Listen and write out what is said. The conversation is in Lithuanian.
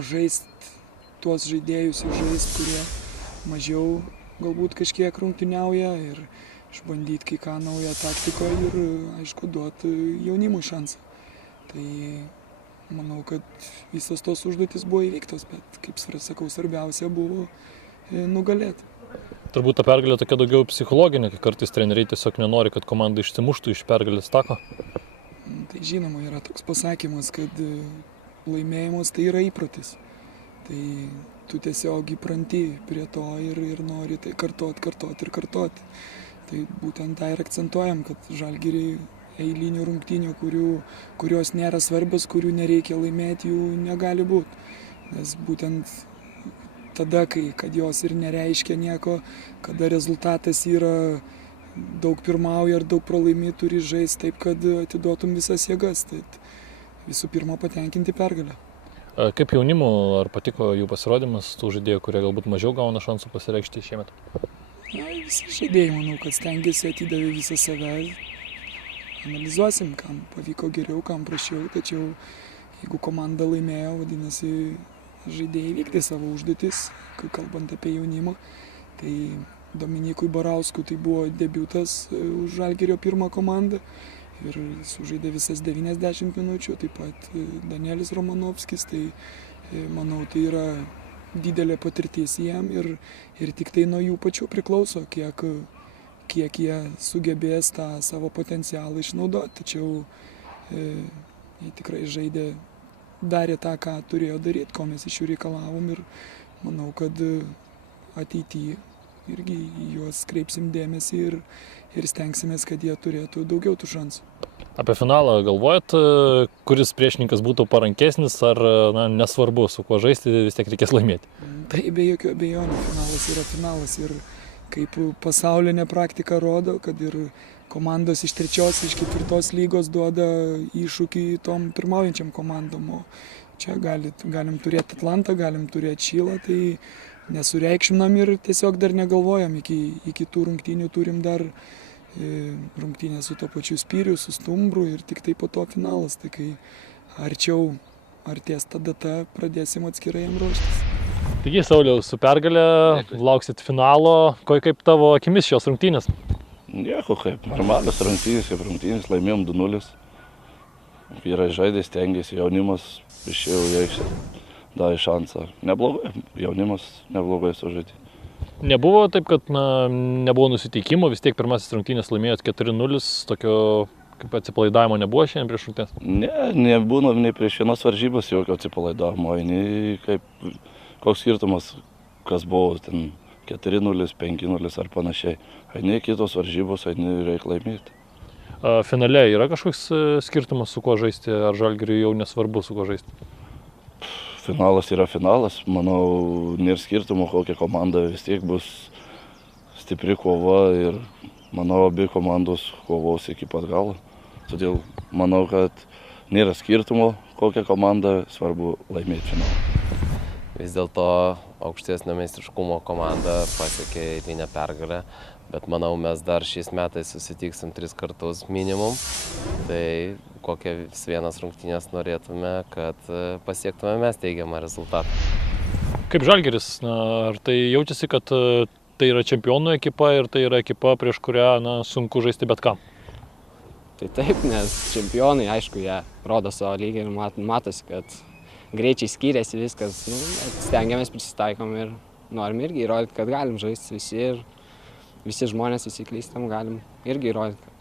pažaist tuos žaidėjus įžaist, kurie mažiau galbūt kažkiek rungtyniauja ir išbandyti kai ką naują taktiką ir, aišku, duoti jaunimui šansą. Tai manau, kad visas tos užduotis buvo įvyktos, bet, kaip sakau, svarbiausia buvo nugalėti. Turbūt ta pergalė tokia daugiau psichologinė, kai kartais treneriai tiesiog nenori, kad komanda išsimuštų iš pergalės tako. Tai žinoma, yra toks pasakymas, kad laimėjimas tai yra įprotis. Tai tu tiesiog įpranti prie to ir nori tai kartot. Tai būtent tą ir akcentuojam, kad Žalgirį eilinių rungtynių, kurios nėra svarbios, kurių nereikia laimėti, jų negali būti. Nes būtent tada, kad jos ir nereiškia nieko, kada rezultatas yra daug pirmauja ir daug pralaimi, turi žaisti taip, kad atiduotum visas jėgas. Tai visų pirma patenkinti pergalę. Kaip jaunimų, ar patiko jų pasirodymas, tų žaidėjų, kurie galbūt mažiau gauna šansų pasireikšti šiemet? Visi žaidėjai, manau, kad stengiasi, atidavė visą save. Analizuosim, kam pavyko geriau, kam prašiau, tačiau jeigu komanda laimėjo, vadinasi, žaidėjai vykdė savo užduotis, kalbant apie jaunimą. Tai Dominikui Barauskui tai buvo debiutas už Žalgirio pirmą komandą ir sužaidė visas 90 minučių, taip pat Danielis Romanovskis, tai manau, tai yra didelė patirtis jiem ir tik tai nuo jų pačių priklauso, kiek jie sugebės tą savo potencialą išnaudoti. Tačiau jie tikrai žaidė, darė tą, ką turėjo daryti, ko mes iš jų reikalavom ir manau, kad ateityje irgi į juos kreipsim dėmesį ir stengsimės, kad jie turėtų daugiau tų šansų. Apie finalą galvojat, kuris priešininkas būtų parankesnis ar nesvarbu, su kuo žaisti, vis tiek reikės laimėti? Tai be jokių abejonių, finalas yra finalas ir kaip pasaulinė praktika rodo, kad ir komandos iš 3, iš 4 lygos duoda iššūkį tom pirmaujančiam komandom. O čia galim turėti Atlantą, galim turėti Šilą, tai nesureikšminam ir tiesiog dar negalvojam. Iki tų rungtynių turim dar rungtynę su to pačiu Spyriu, su Stumbru ir tik tai po to finalas. Tai kai artės ta data, pradėsim atskirai jam ruoštis. Taigi, Sauliau, su pergalė, lauksit finalo. Kaip tavo akimis šios rungtynės? Nieko, kaip normalios rungtynės, laimėjom 2-0. Vyrai žaidė, stengiasi, jaunimas išėjo į aikštę, davė šansą. Neblogai, jaunimas neblogai sužaidė. Nebuvo taip, kad nebuvo nusiteikimo, vis tiek pirmasis rungtynės laimėjot 4-0, tokio kaip atsipalaidavimo nebuvo šiandien prieš rungtynes? Ne, nebūna nei prieš vienas varžybas jokio atsipalaidavimo, koks skirtumas, kas buvo ten 4-0, 5-0 ar panašiai. Eini kitos varžybos, reikia laimėti. Finale yra kažkoks skirtumas, su kuo žaisti, ar Žalgiriui jau nesvarbu, su kuo žaisti? Finalas yra finalas, manau, nėra skirtumo, kokia komanda, vis tiek bus stipri kova ir manau, abi komandos kovos iki pat galo. Todėl manau, kad nėra skirtumo, kokia komanda, svarbu laimėti finalą. Vis dėlto aukštesnio meistriškumo komanda pasiekė eilinę pergalę, bet manau, mes dar šiais metais susitiksim 3 kartus minimum. Tai kokias vienas rungtynės norėtume, kad pasiektume mes teigiamą rezultatą. Kaip Žalgiris, ar tai jaučiasi, kad tai yra čempionų ekipa ir tai yra ekipa, prieš kurią sunku žaisti bet kam? Tai taip, nes čempionai, aišku, jie rodo savo lygį ir matosi, kad greičiai skiriasi viskas. Stengiamės, prisitaikom ir norim irgi įrodyti, kad galim žaisti visi ir visi žmonės, visi klystam, galim irgi įrodyti,